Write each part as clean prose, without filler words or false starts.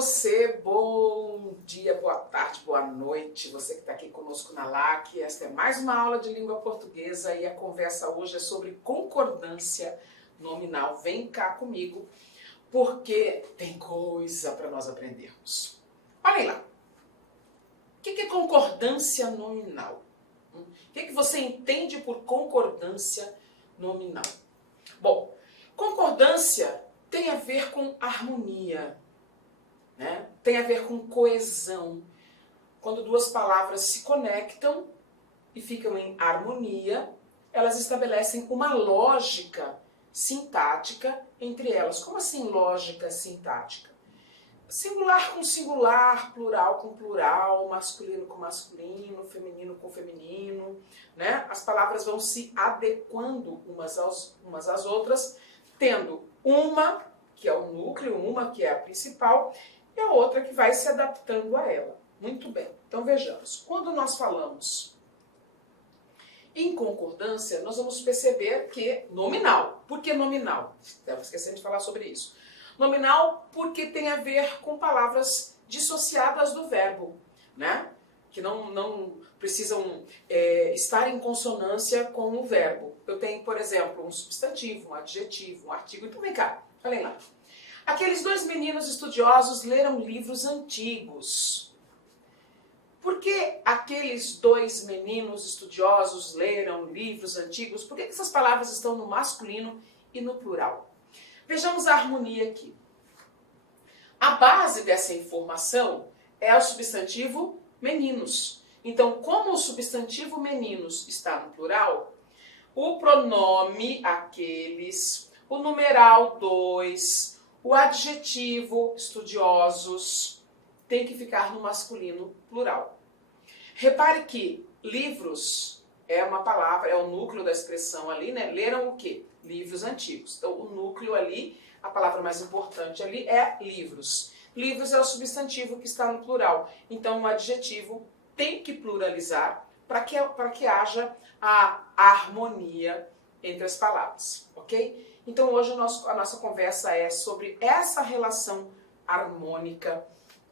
você, bom dia, boa tarde, boa noite, você que está aqui conosco na LAC. Esta é mais uma aula de língua portuguesa e a conversa hoje é sobre concordância nominal. Vem cá comigo, porque tem coisa para nós aprendermos. Olhem lá, o que é concordância nominal? O que você entende por concordância nominal? Bom, concordância tem a ver com harmonia, né? Tem a ver com coesão. Quando duas palavras se conectam e ficam em harmonia, elas estabelecem uma lógica sintática entre elas. Como assim lógica sintática? Singular com singular, plural com plural, masculino com masculino, feminino com feminino, né? As palavras vão se adequando umas às outras, tendo uma, que é o núcleo, uma que é a principal, e a outra que vai se adaptando a ela. Muito bem. Então vejamos. Quando nós falamos em concordância, nós vamos perceber que nominal. Por que nominal? Estava esquecendo de falar sobre isso. Nominal porque tem a ver com palavras dissociadas do verbo, né? Que não precisam estar em consonância com o verbo. Eu tenho, por exemplo, um substantivo, um adjetivo, um artigo. Então vem cá, olhem lá. Aqueles dois meninos estudiosos leram livros antigos. Por que aqueles dois meninos estudiosos leram livros antigos? Por que essas palavras estão no masculino e no plural? Vejamos a harmonia aqui. A base dessa informação é o substantivo meninos. Então, como o substantivo meninos está no plural, o pronome aqueles, o numeral dois, o adjetivo estudiosos tem que ficar no masculino plural. Repare que livros é uma palavra, é o núcleo da expressão ali, né? Leram o quê? Livros antigos. Então, o núcleo ali, a palavra mais importante ali é livros. Livros é o substantivo que está no plural. Então, o adjetivo tem que pluralizar para que haja a harmonia entre as palavras, ok? Então, hoje a nossa conversa é sobre essa relação harmônica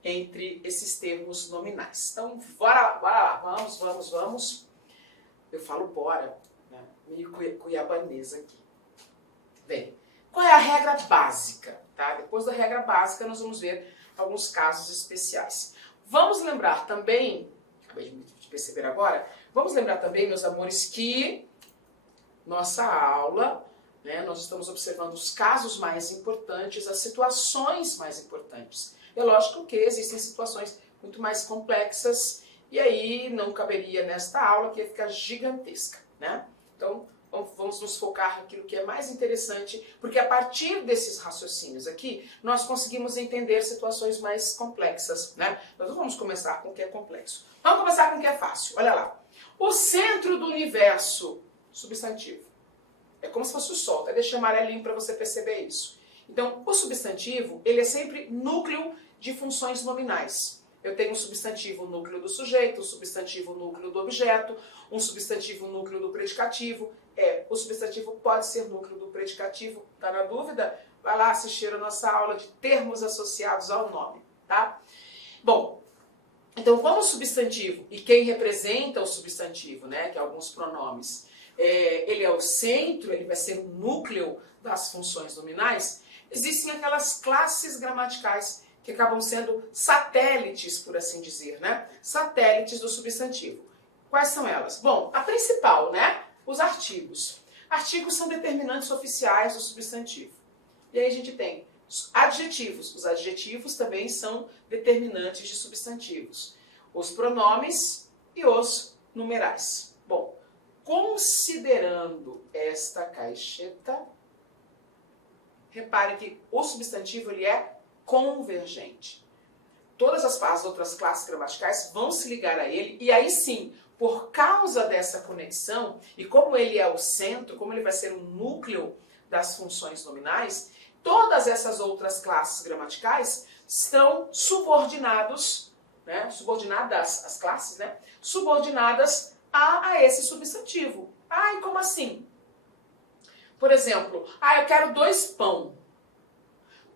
entre esses termos nominais. Então, bora lá, vamos. Eu falo bora, né? Meio cuiabanesa aqui. Bem, qual é a regra básica? Tá? Depois da regra básica, nós vamos ver alguns casos especiais. Vamos lembrar também, acabei de perceber agora, vamos lembrar também, meus amores, que nossa aula, né, nós estamos observando os casos mais importantes, as situações mais importantes. É lógico que existem situações muito mais complexas e aí não caberia nesta aula, que ia ficar gigantesca, né? Então, vamos nos focar naquilo que é mais interessante, porque a partir desses raciocínios aqui, nós conseguimos entender situações mais complexas, né? Nós não vamos começar com o que é complexo. Vamos começar com o que é fácil. Olha lá. O centro do universo, substantivo. É como se fosse o Sol. Até deixei amarelinho para você perceber isso. Então, o substantivo, ele é sempre núcleo de funções nominais. Eu tenho um substantivo núcleo do sujeito, um substantivo núcleo do objeto, um substantivo núcleo do predicativo. O substantivo pode ser núcleo do predicativo. Tá na dúvida? Vai lá assistir a nossa aula de termos associados ao nome, tá? Bom, então como o substantivo e quem representa o substantivo, né, que é alguns pronomes, ele é o centro, ele vai ser o núcleo das funções nominais, existem aquelas classes gramaticais que acabam sendo satélites, por assim dizer, né? Satélites do substantivo. Quais são elas? Bom, a principal, né? Os artigos. Artigos são determinantes oficiais do substantivo. E aí a gente tem os adjetivos. Os adjetivos também são determinantes de substantivos. Os pronomes e os numerais. Bom, considerando esta caixeta, repare que o substantivo ele é convergente. Todas as outras classes gramaticais vão se ligar a ele e aí sim, por causa dessa conexão e como ele é o centro, como ele vai ser o núcleo das funções nominais, todas essas outras classes gramaticais estão subordinadas as classes, né? Subordinadas a esse substantivo. E como assim? Por exemplo, eu quero 2 pão.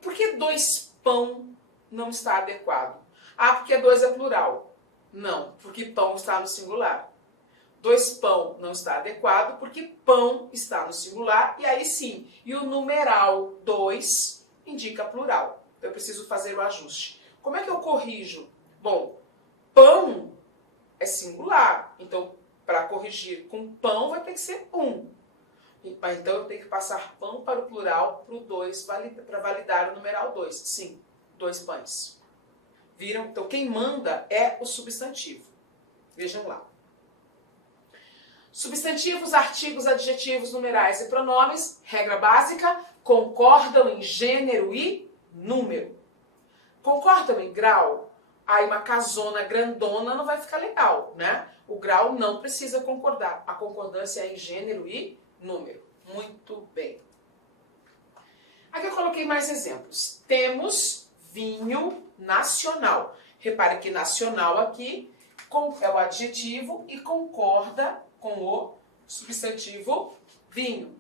Por que 2 pão não está adequado. Ah, porque 2 é plural. Não, porque pão está no singular. 2 pão não está adequado porque pão está no singular e aí sim. E o numeral 2 indica plural. Então eu preciso fazer o ajuste. Como é que eu corrijo? Bom, pão é singular. Então, para corrigir com pão vai ter que ser 1. Então eu tenho que passar pão para o plural para o 2 para validar o numeral 2. Sim, 2 pães. Viram? Então quem manda é o substantivo. Vejam lá. Substantivos, artigos, adjetivos, numerais e pronomes, regra básica, concordam em gênero e número. Concordam em grau? Aí uma casona grandona não vai ficar legal, né? O grau não precisa concordar. A concordância é em gênero e número. Muito bem. Aqui eu coloquei mais exemplos. Temos vinho nacional. Repare que nacional aqui é o adjetivo e concorda com o substantivo vinho.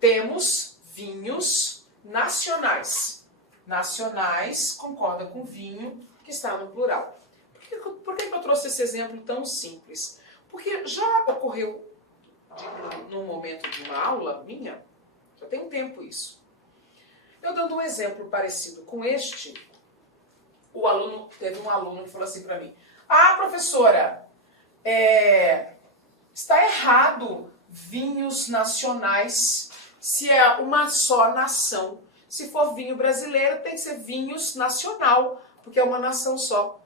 Temos vinhos nacionais. Nacionais concorda com vinho, que está no plural. Por que eu trouxe esse exemplo tão simples? Porque já ocorreu num momento de uma aula minha, já tem um tempo isso. Eu dando um exemplo parecido com este, teve um aluno que falou assim para mim: ah, professora, está errado vinhos nacionais se é uma só nação. Se for vinho brasileiro, tem que ser vinhos nacional, porque é uma nação só.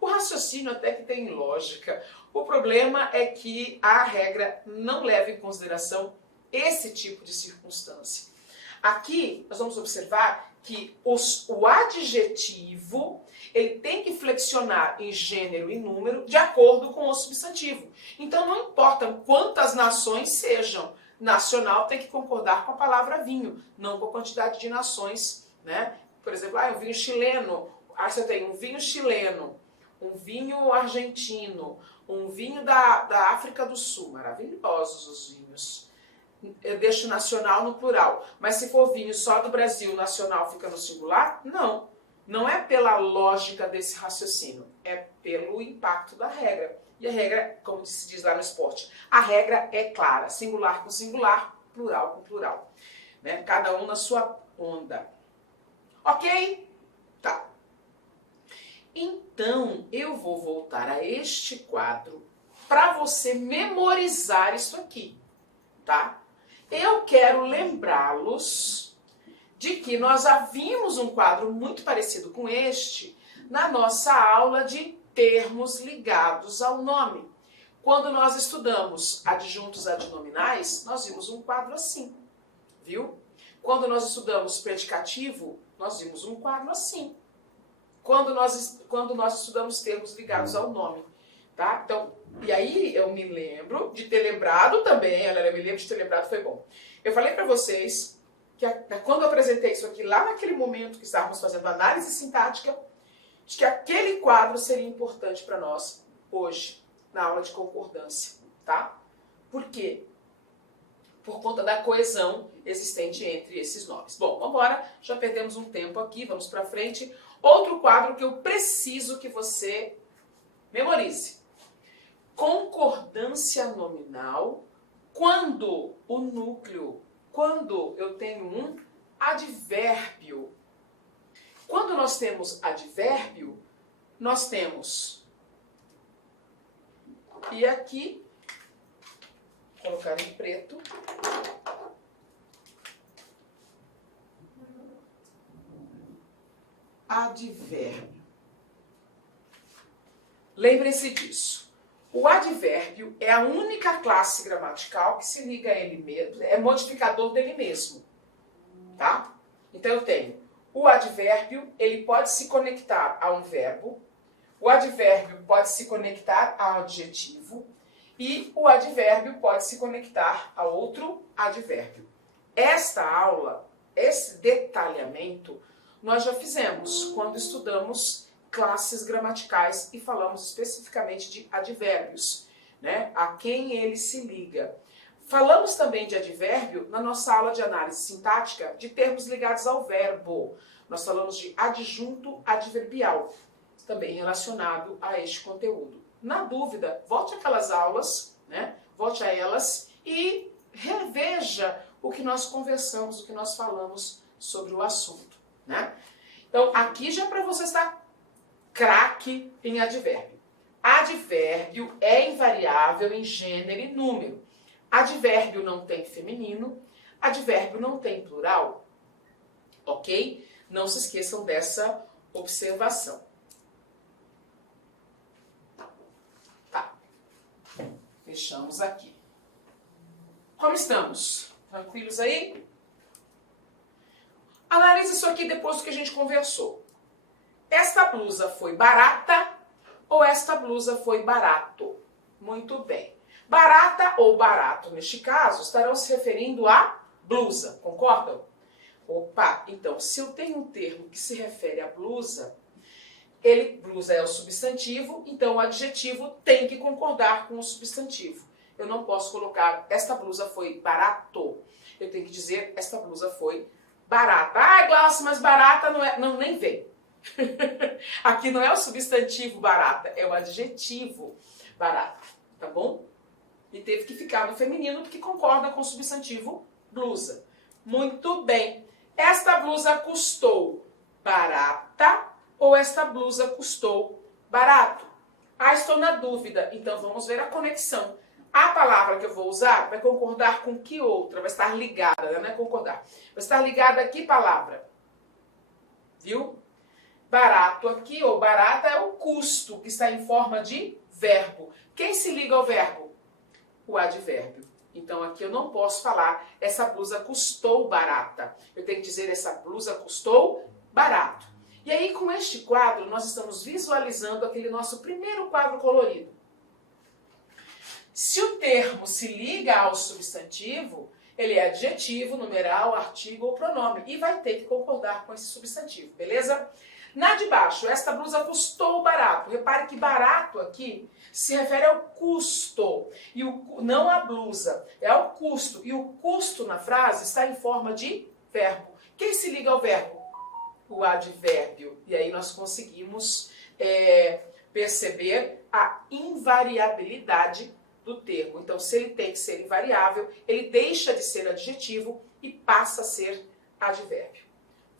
O raciocínio até que tem lógica. O problema é que a regra não leva em consideração esse tipo de circunstância. Aqui nós vamos observar que o adjetivo ele tem que flexionar em gênero e número de acordo com o substantivo. Então não importa quantas nações sejam, nacional tem que concordar com a palavra vinho, não com a quantidade de nações, né? Por exemplo, um vinho chileno, você tem um vinho chileno, um vinho argentino, um vinho da África do Sul, maravilhosos os vinhos. Eu deixo nacional no plural, mas se for vinho só do Brasil, nacional fica no singular? Não. Não é pela lógica desse raciocínio, é pelo impacto da regra. E a regra, como se diz lá no esporte, a regra é clara, singular com singular, plural com plural. Né? Cada um na sua onda. Ok? Tá. Então, eu vou voltar a este quadro para você memorizar isso aqui, tá? Eu quero lembrá-los de que nós já vimos um quadro muito parecido com este na nossa aula de termos ligados ao nome. Quando nós estudamos adjuntos adnominais, nós vimos um quadro assim, viu? Quando nós estudamos predicativo, nós vimos um quadro assim. Quando nós estudamos termos ligados ao nome, tá? Então, e aí eu me lembro de ter lembrado também, eu me lembro de ter lembrado, foi bom. Eu falei para vocês que quando eu apresentei isso aqui, lá naquele momento que estávamos fazendo análise sintática, de que aquele quadro seria importante para nós hoje, na aula de concordância, tá? Por quê? Por conta da coesão existente entre esses nomes. Bom, vamos embora, já perdemos um tempo aqui, vamos para frente. Outro quadro que eu preciso que você memorize. Concordância nominal quando o núcleo, quando eu tenho um advérbio. Quando nós temos advérbio, nós temos, e aqui, vou colocar em preto, advérbio. Lembrem-se disso. O advérbio é a única classe gramatical que se liga a ele mesmo, é modificador dele mesmo, tá? Então eu tenho o advérbio, ele pode se conectar a um verbo, o advérbio pode se conectar a um adjetivo e o advérbio pode se conectar a outro advérbio. Esta aula, esse detalhamento, nós já fizemos quando estudamos classes gramaticais e falamos especificamente de advérbios, né? A quem ele se liga. Falamos também de advérbio na nossa aula de análise sintática de termos ligados ao verbo. Nós falamos de adjunto adverbial, também relacionado a este conteúdo. Na dúvida, volte àquelas aulas, né? Volte a elas e reveja o que nós conversamos, o que nós falamos sobre o assunto, né? Então, aqui já é para você estar craque em advérbio. Advérbio é invariável em gênero e número. Advérbio não tem feminino, advérbio não tem plural, ok? Não se esqueçam dessa observação. Tá. Fechamos aqui. Como estamos? Tranquilos aí? Analise isso aqui depois do que a gente conversou. Esta blusa foi barata ou esta blusa foi barato? Muito bem. Barata ou barato, neste caso, estarão se referindo à blusa, concordam? Opa, então, se eu tenho um termo que se refere à blusa, blusa é o substantivo, então o adjetivo tem que concordar com o substantivo. Eu não posso colocar, esta blusa foi barato. Eu tenho que dizer, esta blusa foi barata. Ah, Glaucia, mas barata não é, não, nem vem. Aqui não é o substantivo barata, é o adjetivo barata, tá bom? E teve que ficar no feminino porque concorda com o substantivo blusa. Muito bem. Esta blusa custou barata ou esta blusa custou barato? Ah, estou na dúvida. Então vamos ver a conexão. A palavra que eu vou usar vai concordar com que outra? Vai estar ligada, não é concordar. Vai estar ligada a que palavra? Viu? Barato aqui ou barata é o custo, que está em forma de verbo. Quem se liga ao verbo? O advérbio. Então aqui eu não posso falar essa blusa custou barata. Eu tenho que dizer essa blusa custou barato. E aí com este quadro nós estamos visualizando aquele nosso primeiro quadro colorido. Se o termo se liga ao substantivo, ele é adjetivo, numeral, artigo ou pronome e vai ter que concordar com esse substantivo, beleza? Na de baixo, esta blusa custou barato. Repare que barato aqui se refere ao custo, e não a blusa, é ao custo. E o custo na frase está em forma de verbo. Quem se liga ao verbo? O advérbio. E aí nós conseguimos perceber a invariabilidade do termo. Então, se ele tem que ser invariável, ele deixa de ser adjetivo e passa a ser advérbio.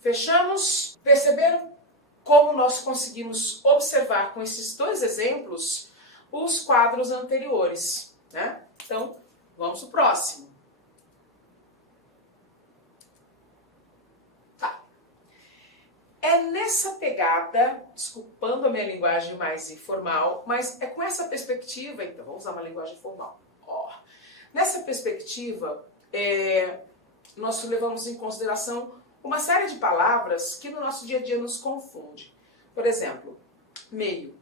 Fechamos? Perceberam como nós conseguimos observar com esses dois exemplos os quadros anteriores, né? Então, vamos pro próximo. Tá. É nessa pegada, desculpando a minha linguagem mais informal, mas é com essa perspectiva, então, vamos usar uma linguagem formal. Nessa perspectiva, nós levamos em consideração uma série de palavras que no nosso dia a dia nos confunde. Por exemplo, meio.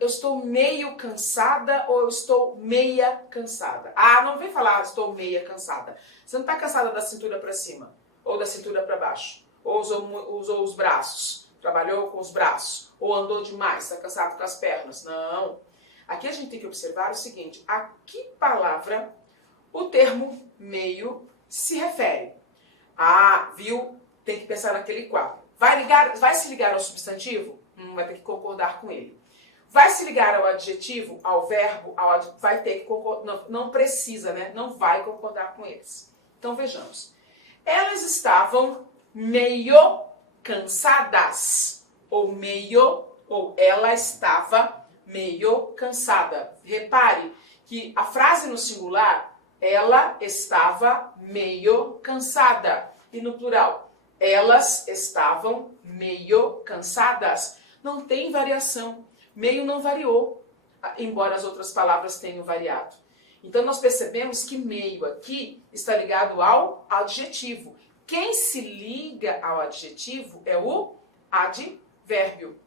Eu estou meio cansada ou eu estou meia cansada? Ah, não vem falar estou meia cansada. Você não está cansada da cintura para cima ou da cintura para baixo. Ou usou os braços, trabalhou com os braços. Ou andou demais, está cansado com as pernas. Não. Aqui a gente tem que observar o seguinte, a que palavra o termo meio se refere? Ah, viu? Tem que pensar naquele quadro. Vai se ligar ao substantivo? Vai ter que concordar com ele. Vai se ligar ao adjetivo, ao verbo, vai ter que concordar. Não precisa, né? Não vai concordar com eles. Então vejamos. Elas estavam meio cansadas. Ou ela estava meio cansada. Repare que a frase no singular, ela estava meio cansada. E no plural, elas estavam meio cansadas. Não tem variação. Meio não variou, embora as outras palavras tenham variado. Então nós percebemos que meio aqui está ligado ao adjetivo. Quem se liga ao adjetivo é o advérbio,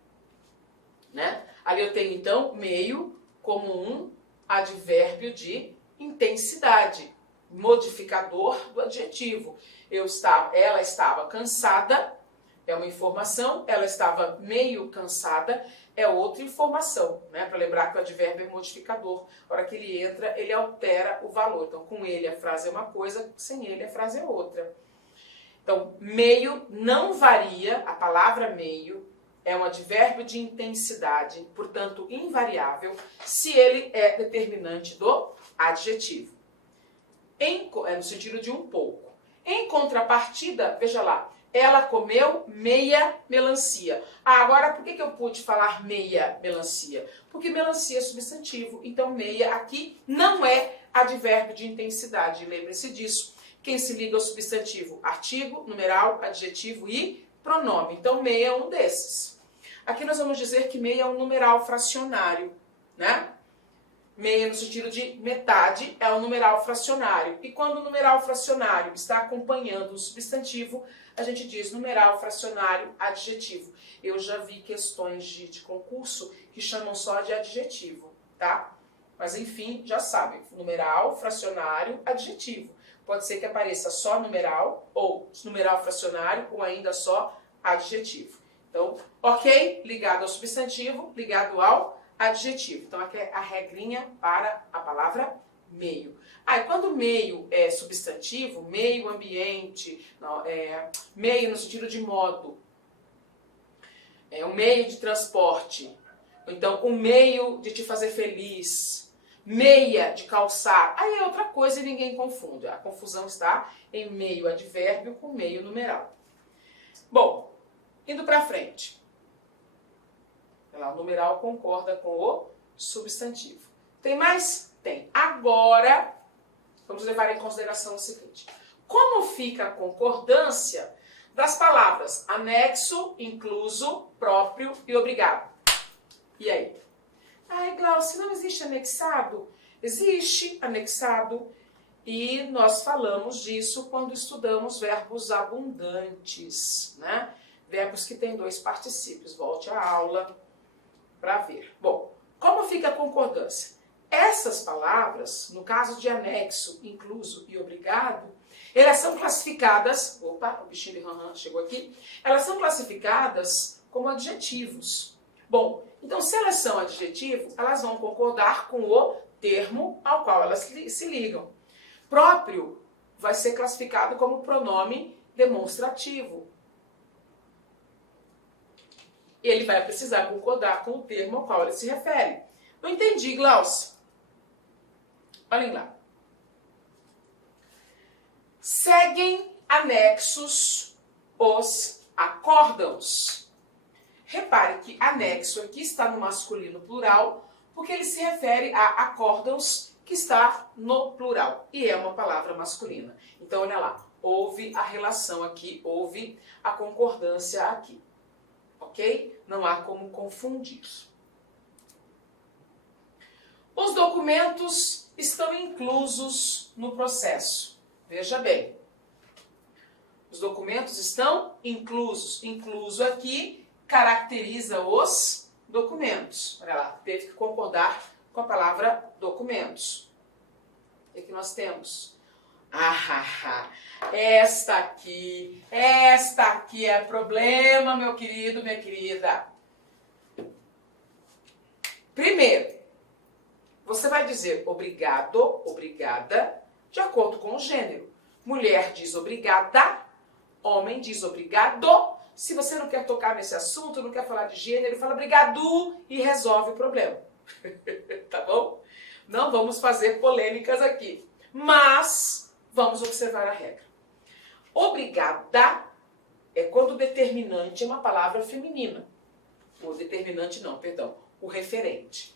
né? Ali eu tenho então meio como um advérbio de intensidade, modificador do adjetivo. Ela estava cansada, é uma informação, ela estava meio cansada, é outra informação, né? Para lembrar que o advérbio é modificador. A hora que ele entra, ele altera o valor. Então, com ele a frase é uma coisa, sem ele a frase é outra. Então, meio não varia, a palavra meio é um advérbio de intensidade, portanto invariável, se ele é determinante do adjetivo. É no sentido de um pouco. Em contrapartida, veja lá, ela comeu meia melancia. Agora, por que eu pude falar meia melancia? Porque melancia é substantivo, então meia aqui não é advérbio de intensidade. Lembre-se disso. Quem se liga ao substantivo? Artigo, numeral, adjetivo e pronome. Então, meia é um desses. Aqui nós vamos dizer que meia é um numeral fracionário, né? Meia no sentido de metade é um numeral fracionário. E quando o numeral fracionário está acompanhando o substantivo, a gente diz numeral fracionário adjetivo. Eu já vi questões de concurso que chamam só de adjetivo, tá? Mas enfim, já sabem, numeral fracionário adjetivo. Pode ser que apareça só numeral, ou numeral fracionário, ou ainda só adjetivo. Então, ok, ligado ao substantivo, ligado ao adjetivo. Então, aqui é a regrinha para a palavra meio. E quando meio é substantivo, meio ambiente, meio no sentido de modo, um meio de transporte, então um meio de te fazer feliz, meia de calçar, aí é outra coisa e ninguém confunde. A confusão está em meio advérbio com meio numeral. Bom, indo para frente. O numeral concorda com o substantivo. Tem mais? Tem. Agora, vamos levar em consideração o seguinte. Como fica a concordância das palavras anexo, incluso, próprio e obrigado? E aí? Glaucia, não existe anexado? Existe anexado. E nós falamos disso quando estudamos verbos abundantes, né? Verbos que têm dois particípios. Volte à aula para ver. Bom, como fica a concordância? Essas palavras, no caso de anexo, incluso e obrigado, elas são classificadas... Opa, o bichinho de ranhan chegou aqui. Elas são classificadas como adjetivos. Bom, então se elas são adjetivos, elas vão concordar com o termo ao qual elas se ligam. Próprio vai ser classificado como pronome demonstrativo. Ele vai precisar concordar com o termo ao qual ele se refere. Não entendi, Glaucia. Olhem lá. Seguem anexos os acórdãos. Repare que anexo aqui está no masculino plural, porque ele se refere a acórdãos que está no plural. E é uma palavra masculina. Então, olha lá. Houve a relação aqui, houve a concordância aqui. Ok? Não há como confundir. Os documentos estão inclusos no processo. Veja bem. Os documentos estão inclusos. Incluso aqui caracteriza os documentos. Olha lá, teve que concordar com a palavra documentos. O que nós temos? Esta aqui é problema, meu querido, minha querida. Primeiro, você vai dizer obrigado, obrigada, de acordo com o gênero. Mulher diz obrigada, homem diz obrigado. Se você não quer tocar nesse assunto, não quer falar de gênero, fala obrigado e resolve o problema. Tá bom? Não vamos fazer polêmicas aqui, mas vamos observar a regra. Obrigada é quando o determinante é uma palavra feminina. O determinante não, perdão, o referente.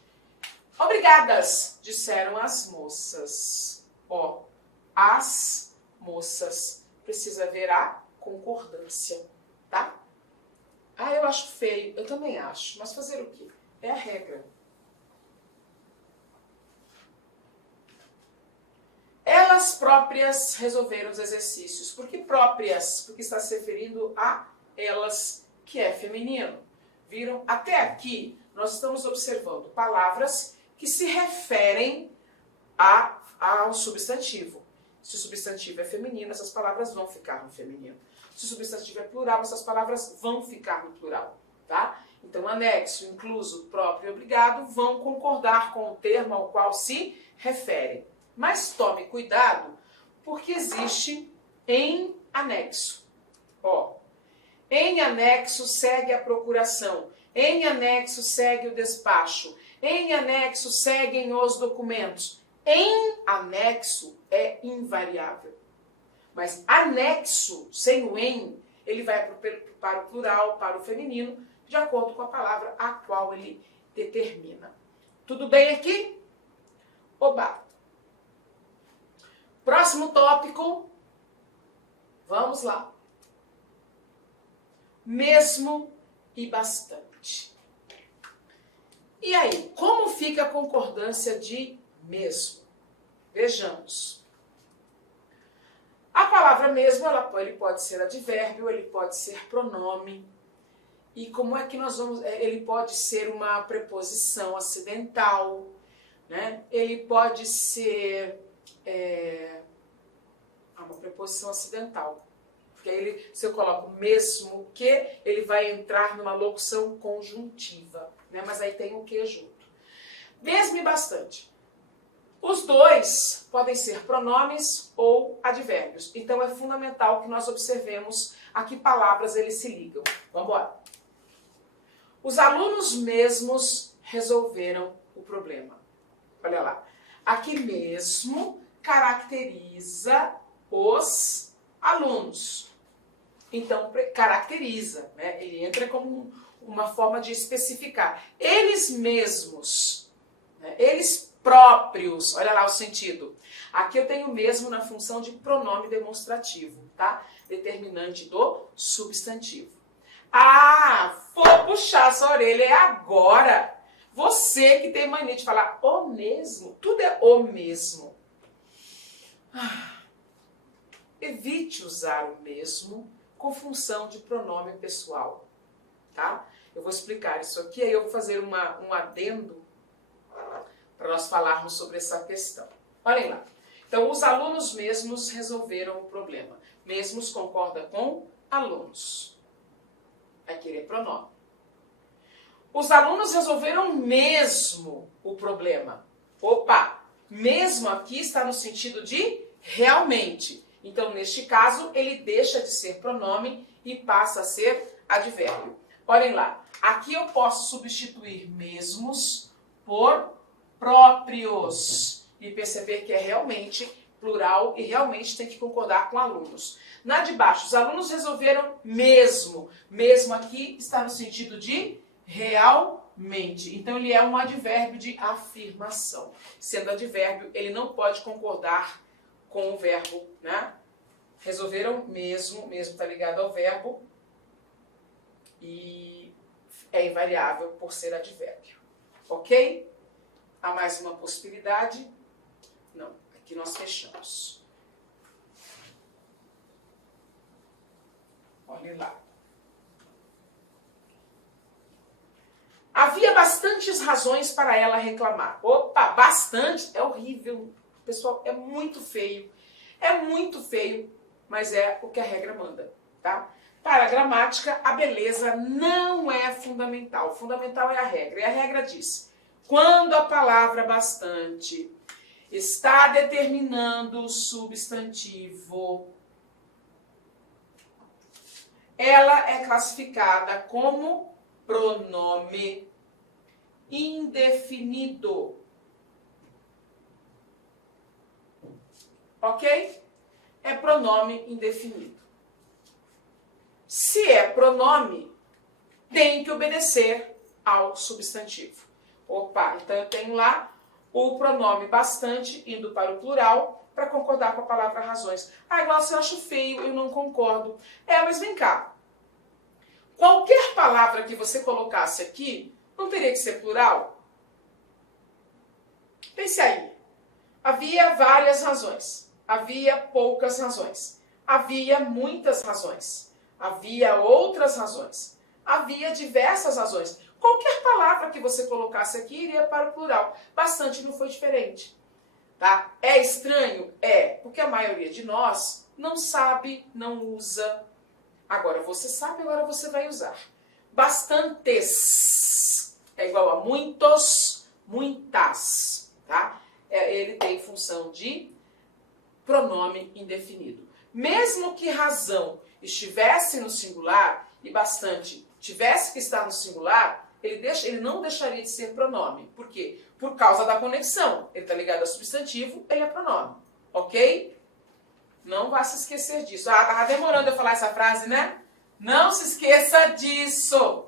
Obrigadas, disseram as moças. Ó, as moças. Precisa ver a concordância, tá? Eu acho feio. Eu também acho. Mas fazer o quê? É a regra. Elas próprias resolveram os exercícios. Por que próprias? Porque está se referindo a elas, que é feminino. Viram? Até aqui, nós estamos observando palavras que se referem ao substantivo. Se o substantivo é feminino, essas palavras vão ficar no feminino. Se o substantivo é plural, essas palavras vão ficar no plural, tá? Então, anexo, incluso, próprio e obrigado vão concordar com o termo ao qual se refere. Mas tome cuidado, porque existe em anexo. Ó, em anexo segue a procuração, em anexo segue o despacho, em anexo seguem os documentos. Em anexo é invariável. Mas anexo, sem o em, ele vai para o plural, para o feminino, de acordo com a palavra a qual ele determina. Tudo bem aqui? Oba! Próximo tópico. Vamos lá. Mesmo e bastante. E aí, como fica a concordância de mesmo? Vejamos. A palavra mesmo, ele pode ser advérbio, ele pode ser pronome. E como é que nós vamos... Ele pode ser uma preposição acidental, né? Ele pode ser uma preposição acidental. Porque aí se eu coloco mesmo que, ele vai entrar numa locução conjuntiva, né? Mas aí tem o que junto. Mesmo e bastante. Os dois podem ser pronomes ou advérbios. Então é fundamental que nós observemos a que palavras eles se ligam. Vamos embora. Os alunos mesmos resolveram o problema. Olha lá. Aqui mesmo caracteriza os alunos. Então, caracteriza, né? Ele entra como uma forma de especificar. Eles mesmos, né? Eles próprios, olha lá o sentido. Aqui eu tenho mesmo na função de pronome demonstrativo, tá? Determinante do substantivo. Ah, vou puxar sua orelha, é agora. Você que tem mania de falar o mesmo, tudo é o mesmo. Evite usar o mesmo com função de pronome pessoal, tá? Eu vou explicar isso aqui, aí eu vou fazer um adendo para nós falarmos sobre essa questão. Olhem lá. Então, os alunos mesmos resolveram o problema. Mesmos concorda com alunos. Vai querer pronome. Os alunos resolveram mesmo o problema. Opa! Mesmo aqui está no sentido de realmente. Então, neste caso, ele deixa de ser pronome e passa a ser advérbio. Olhem lá. Aqui eu posso substituir mesmos por próprios. E perceber que é realmente plural e realmente tem que concordar com alunos. Na de baixo, os alunos resolveram mesmo. Mesmo aqui está no sentido de realmente. Então, ele é um advérbio de afirmação. Sendo advérbio, ele não pode concordar com o verbo, né? Resolveram mesmo está ligado ao verbo e é invariável por ser advérbio. Ok? Há mais uma possibilidade? Não, aqui nós fechamos. Olhem lá. Havia bastantes razões para ela reclamar. Opa, bastante, é horrível. Pessoal, é muito feio. É muito feio, mas é o que a regra manda, tá? Para a gramática, a beleza não é fundamental. Fundamental é a regra. E a regra diz: quando a palavra bastante está determinando o substantivo, ela é classificada como pronome indefinido. Ok? É pronome indefinido. Se é pronome, tem que obedecer ao substantivo. Opa, então eu tenho lá o pronome bastante indo para o plural para concordar com a palavra razões. Ah, Glaucia, eu acho feio, eu não concordo. Mas vem cá. Qualquer palavra que você colocasse aqui, não teria que ser plural? Pense aí. Havia várias razões. Havia poucas razões. Havia muitas razões. Havia outras razões. Havia diversas razões. Qualquer palavra que você colocasse aqui iria para o plural. Bastante não foi diferente. Tá? É estranho? É, porque a maioria de nós não sabe, não usa, Agora você sabe, agora você vai usar. Bastantes é igual a muitos, muitas, tá? Ele tem função de pronome indefinido. Mesmo que razão estivesse no singular e bastante tivesse que estar no singular, ele não deixaria de ser pronome. Por quê? Por causa da conexão. Ele está ligado ao substantivo, ele é pronome. Ok? Não vá se esquecer disso. Ah, estava demorando eu falar essa frase, né? Não se esqueça disso.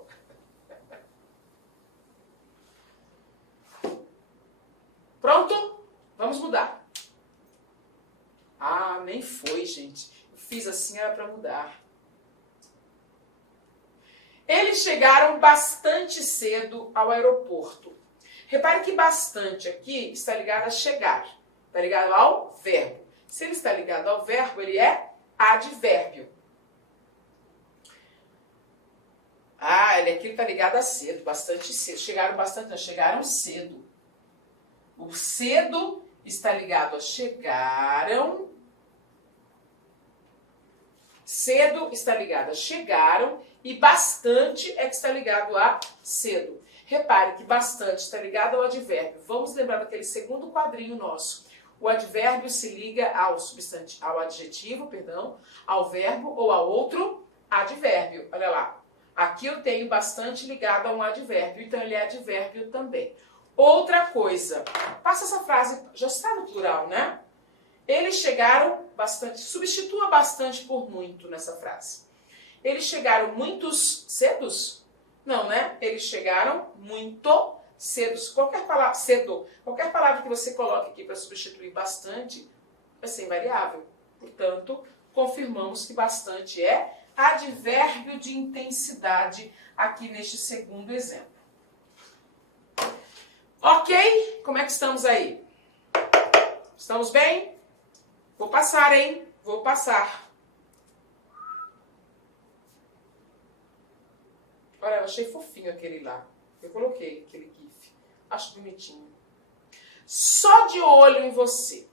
Pronto? Vamos mudar. Ah, nem foi, gente. Eu fiz assim, era para mudar. Eles chegaram bastante cedo ao aeroporto. Repare que bastante aqui está ligado a chegar. Está ligado ao verbo. Se ele está ligado ao verbo, ele é advérbio. Ah, ele aqui está ligado a cedo, bastante cedo. Chegaram bastante, não, chegaram cedo. O cedo está ligado a chegaram. Cedo está ligado a chegaram. E bastante é que está ligado a cedo. Repare que bastante está ligado ao advérbio. Vamos lembrar daquele segundo quadrinho nosso. O advérbio se liga ao adjetivo, ao verbo ou a outro advérbio. Olha lá. Aqui eu tenho bastante ligado a um advérbio, então ele é advérbio também. Outra coisa. Passa essa frase, já está no plural, né? Eles chegaram bastante. Substitua bastante por muito nessa frase. Eles chegaram muitos cedos? Não, né? Eles chegaram muito cedos. Qualquer palavra que você coloque aqui para substituir bastante vai ser invariável. Portanto, confirmamos que bastante é advérbio de intensidade aqui neste segundo exemplo. Ok? Como é que estamos aí? Estamos bem? Vou passar, hein? Vou passar. Olha, eu achei fofinho aquele lá. Eu coloquei aquele gif. Acho bonitinho. Só de olho em você.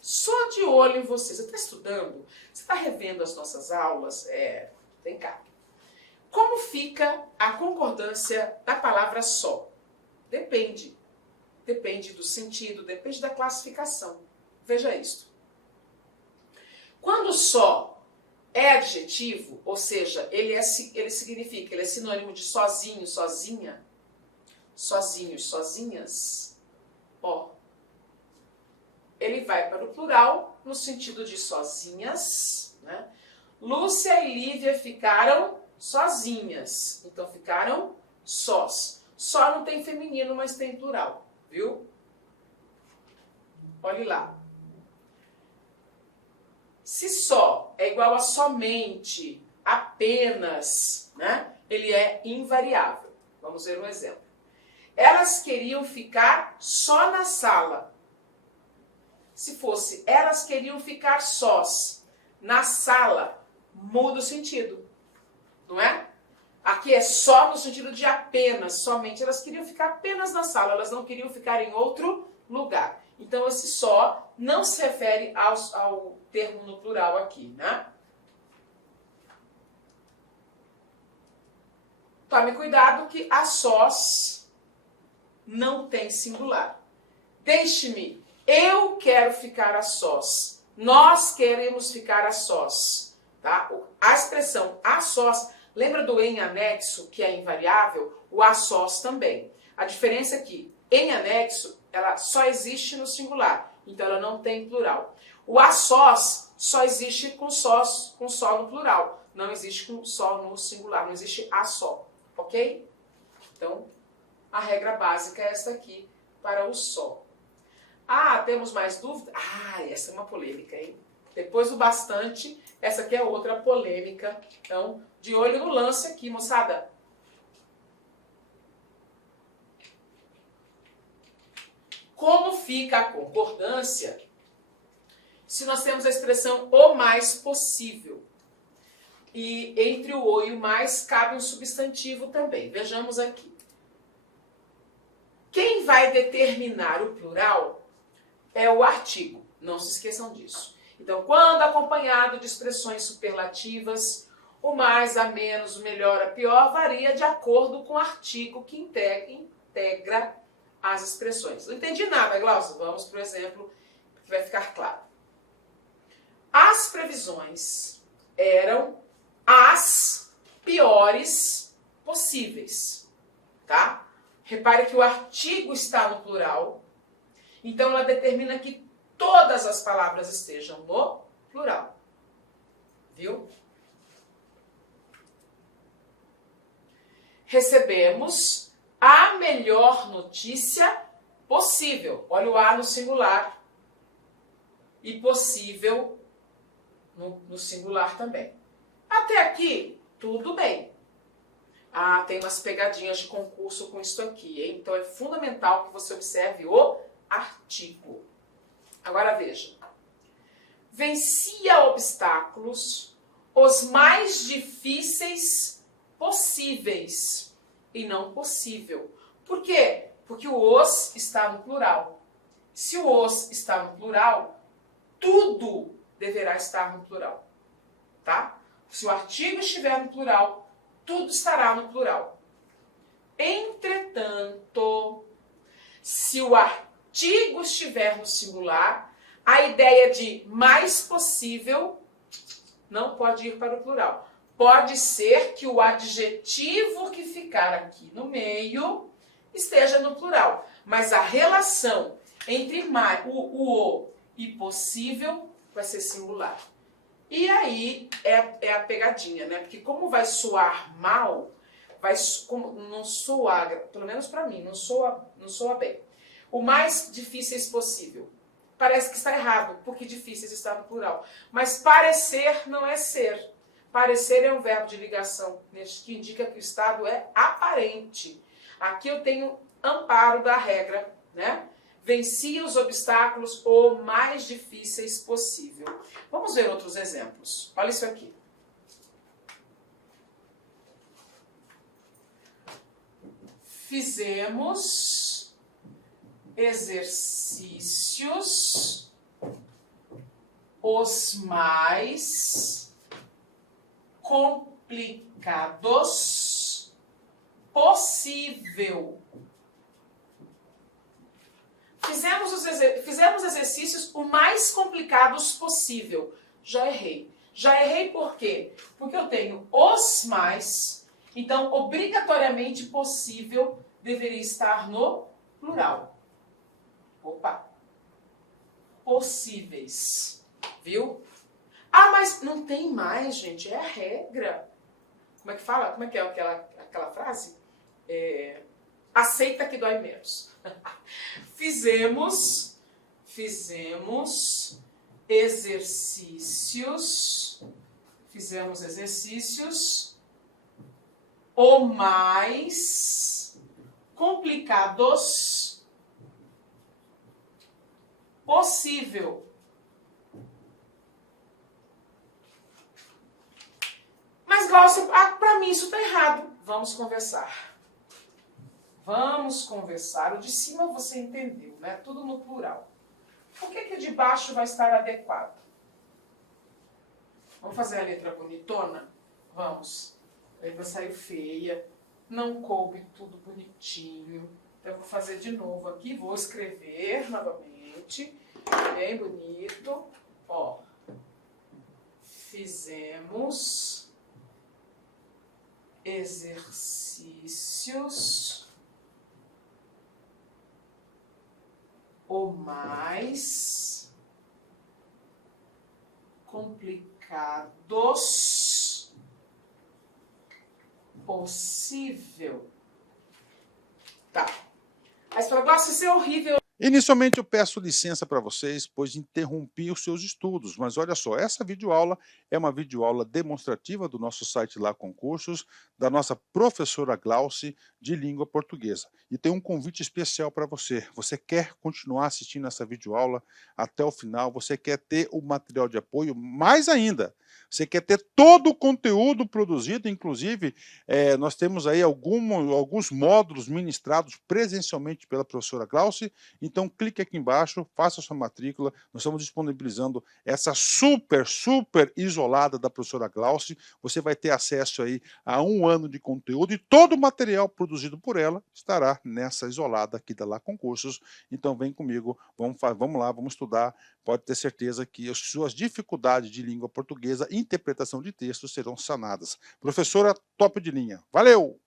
Só de olho em você. Você está estudando? Você está revendo as nossas aulas? Vem cá. Como fica a concordância da palavra só? Depende. Depende do sentido, depende da classificação. Veja isto. Quando só é adjetivo, ou seja, ele significa, ele é sinônimo de sozinho, sozinha, sozinhos, sozinhas, ó, ele vai para o plural no sentido de sozinhas, né? Lúcia e Lívia ficaram sozinhas, então ficaram sós. Só não tem feminino, mas tem plural, viu? Olhe lá. Se só é igual a somente, apenas, né? Ele é invariável. Vamos ver um exemplo. Elas queriam ficar só na sala. Se fosse elas queriam ficar sós na sala, muda o sentido, não é? Aqui é só no sentido de apenas, somente. Elas queriam ficar apenas na sala, elas não queriam ficar em outro lugar. Então, esse só não se refere ao termo no plural aqui, né? Tome cuidado que a sós não tem singular. Deixe-me, eu quero ficar a sós. Nós queremos ficar a sós. Tá? A expressão a sós, lembra do em anexo, que é invariável? O a sós também. A diferença é que em anexo, ela só existe no singular, então ela não tem plural. O a sós só existe com só no plural, não existe com só no singular, não existe a só, ok? Então, a regra básica é essa aqui para o só. Ah, temos mais dúvida? Ah, essa é uma polêmica, hein? Depois do bastante, essa aqui é outra polêmica. Então, de olho no lance aqui, moçada. Como fica a concordância se nós temos a expressão o mais possível? E entre o o e o mais cabe um substantivo também. Vejamos aqui. Quem vai determinar o plural é o artigo. Não se esqueçam disso. Então, quando acompanhado de expressões superlativas O mais, a menos, o melhor, a pior, varia de acordo com o artigo que integra as expressões. Não entendi nada, Glaucio? Vamos para o exemplo que vai ficar claro. As previsões eram as piores possíveis, tá? Repare que o artigo está no plural, então ela determina que todas as palavras estejam no plural. Viu? Recebemos a melhor notícia possível. Olha o A no singular. E possível no singular também. Até aqui, tudo bem. Ah, tem umas pegadinhas de concurso com isso aqui, hein? Então é fundamental que você observe o artigo. Agora veja. Vencia obstáculos os mais difíceis possíveis e não possível. Por quê? Porque o os está no plural. Se o os está no plural, tudo deverá estar no plural, tá? Se o artigo estiver no plural, tudo estará no plural. Entretanto, se o artigo estiver no singular, a ideia de mais possível não pode ir para o plural. Pode ser que o adjetivo que ficar aqui no meio esteja no plural, mas a relação entre o e possível vai ser singular. E aí é a pegadinha, né? Porque como vai soar mal, não soa, pelo menos para mim, não soa bem. O mais difíceis possível. Parece que está errado, porque difíceis está no plural. Mas parecer não é ser. Parecer é um verbo de ligação, que indica que o estado é aparente. Aqui eu tenho amparo da regra, né? Vencia os obstáculos o mais difíceis possível. Vamos ver outros exemplos. Olha isso aqui. Fizemos exercícios os mais complicados possível. Fizemos exercícios o mais complicados possível. Já errei. Já errei por quê? Porque eu tenho os mais, então obrigatoriamente possível deveria estar no plural. Opa! Possíveis. Viu? Ah, mas não tem mais, gente. É a regra. Como é que fala? Como é que é aquela frase? Aceita que dói menos. Fizemos exercícios o mais complicados possível. Mas, Glaucio, para mim isso está errado. Vamos conversar. Vamos conversar. O de cima você entendeu, né? Tudo no plural. Por que o de baixo vai estar adequado? Vamos fazer a letra bonitona? Vamos. A letra saiu feia. Não coube tudo bonitinho. Então eu vou fazer de novo aqui. Vou escrever novamente. Bem bonito. Ó. Fizemos exercícios o mais complicados possível. Tá. Mas para você ser horrível. Inicialmente eu peço licença para vocês, pois interrompi os seus estudos, mas olha só, essa videoaula é uma videoaula demonstrativa do nosso site Lá Concursos, da nossa professora Glauci de língua portuguesa. E tem um convite especial para você. Você quer continuar assistindo essa videoaula até o final? Você quer ter o material de apoio? Mais ainda, você quer ter todo o conteúdo produzido, inclusive nós temos aí alguns módulos ministrados presencialmente pela professora Glauci. Então clique aqui embaixo, faça sua matrícula, nós estamos disponibilizando essa super isolada da professora Glauci, você vai ter acesso aí a 1 ano de conteúdo e todo o material produzido por ela estará nessa isolada aqui da Lá Concursos. Então vem comigo, vamos lá, vamos estudar, pode ter certeza que as suas dificuldades de língua portuguesa e interpretação de textos serão sanadas. Professora top de linha, valeu!